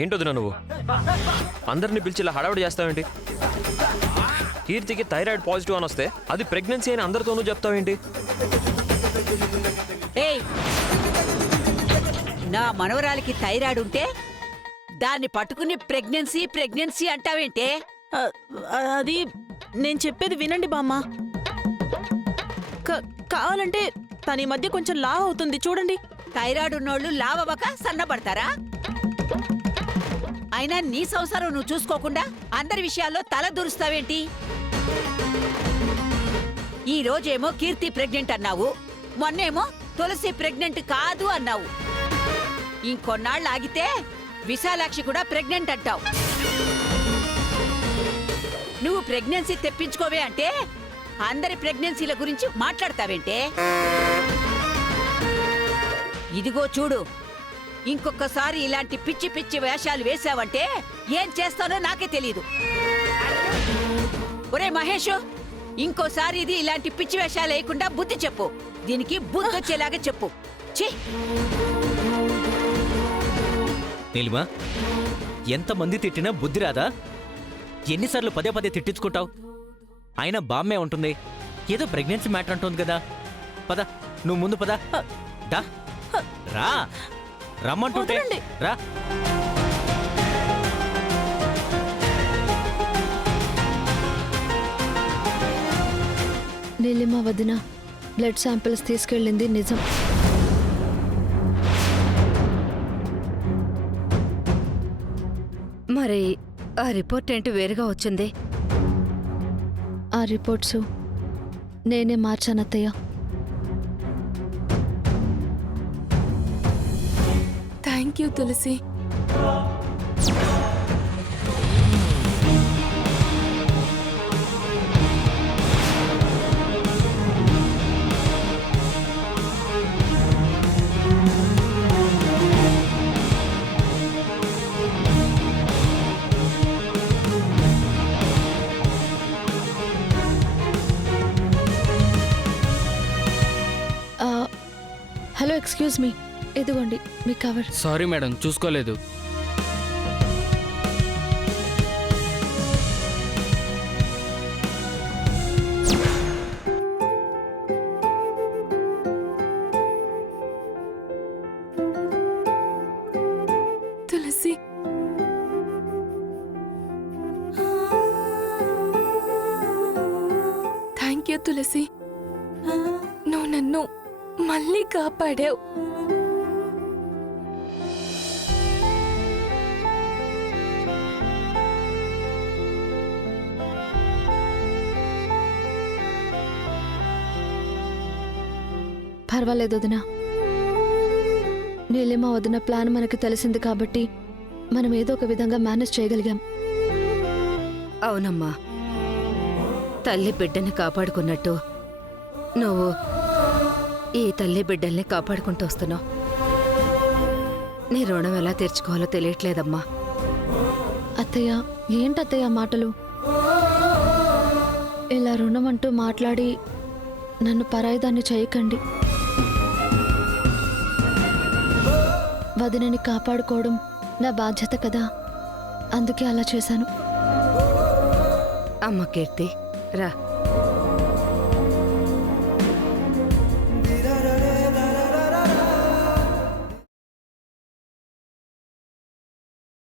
ఏంటొదినా నువ్వు అందరినీ పిలిచి ఇలా హడావుడి చేస్తావేంటి? కీర్తికి థైరాయిడ్ పాజిటివ్ అని వస్తే అది ప్రెగ్నెన్సీ అని అందరితోనూ చెప్తావేంటి? ఏయ్, నా మనవరాలికి థైరాయిడ్ ఉంటే దాన్ని పట్టుకుని ప్రెగ్నెన్సీ ప్రెగ్నెన్సీ అంటావేంటే? అది నేను చెప్పేది వినండి బామ్మ. కావాలంటే తన ఈ మధ్య కొంచెం లావ్ అవుతుంది చూడండి. థైరాయిడ్ ఉన్నోళ్ళు లావవక సన్నపడతారా? అయినా నీ సంసారం నువ్వు చూసుకోకుండా అందరి విషయాల్లో తల దూరుస్తావేంటి? ఈ రోజేమో కీర్తి ప్రెగ్నెంట్ అన్నావు, మొన్నేమో తులసి ప్రెగ్నెంట్ కాదు అన్నావు. ఇంకొన్నాళ్ళు ఆగితే విశాలాక్షి కూడా ప్రెగ్నెంట్ అంటావు. నువ్వు ప్రెగ్నెన్సీ తెప్పించుకోవే అంటే అందరి ప్రెగ్నెన్సీల గురించి మాట్లాడతావేంటే? ఇదిగో చూడు, ఇంకొకసారి ఇలాంటి పిచ్చి పిచ్చి వేషాలు వేశావంటే ఏం చేస్తానో నాకే తెలీదు. ఒరే మహేష్, ఇంకోసారి ఇది ఇలాంటి పిచ్చి వేషాలు వేయకుండా బుద్ధి చెప్పు. దీనికి బుద్ధి వచ్చేలాగా చెప్పు. ఛీ! నీలిమా, ఎంతమంది తిట్టినా బుద్ధి రాదా? ఎన్నిసార్లు పదే పదే తిట్టించుకుంటావు? అయినా బామ్మే ఉంటుంది, ఏదో ప్రెగ్నెన్సీ మ్యాటర్ అంటుంది కదా. పద, నువ్వు ముందు పద. రా, రమ్మంటుంటే రా. నీలిమ వదిన బ్లడ్ శాంపిల్స్ తీసుకెళ్ళింది నిజం. మరి ఆ రిపోర్ట్ ఏంటి వేరుగా వచ్చింది? ఆ రిపోర్ట్స్ నేనే మార్చానత్తయ్య. Thank you Tulasi. Hello, excuse me, ఇదిగోండి మీ కవర్. సారీ మేడం, చూసుకోలేదు. Tulasi, thank you Tulasi. నువ్వు నన్ను మళ్ళీ కాపాడావు. పర్వాలేదు వదిన. నీలిమ వదిన ప్లాన్ మనకు తెలిసింది కాబట్టి మనం ఏదో ఒక విధంగా మేనేజ్ చేయగలిగాం. అవునమ్మా, తల్లి బిడ్డని కాపాడుకున్నట్టు నువ్వు ఈ తల్లి బిడ్డల్ని కాపాడుకుంటూ వస్తున్నావు. నీ రుణం ఎలా తీర్చుకోవాలో తెలియట్లేదమ్మా. అత్తయ్య, ఏంటత్తయ్య మాటలు? ఇలా రుణం అంటూ మాట్లాడి నన్ను పరాయిదాన్ని చేయకండి. వదినని కాపాడుకోవడం నా బాధ్యత కదా, అందుకే అలా చేశాను. అమ్మ కీర్తి, రా.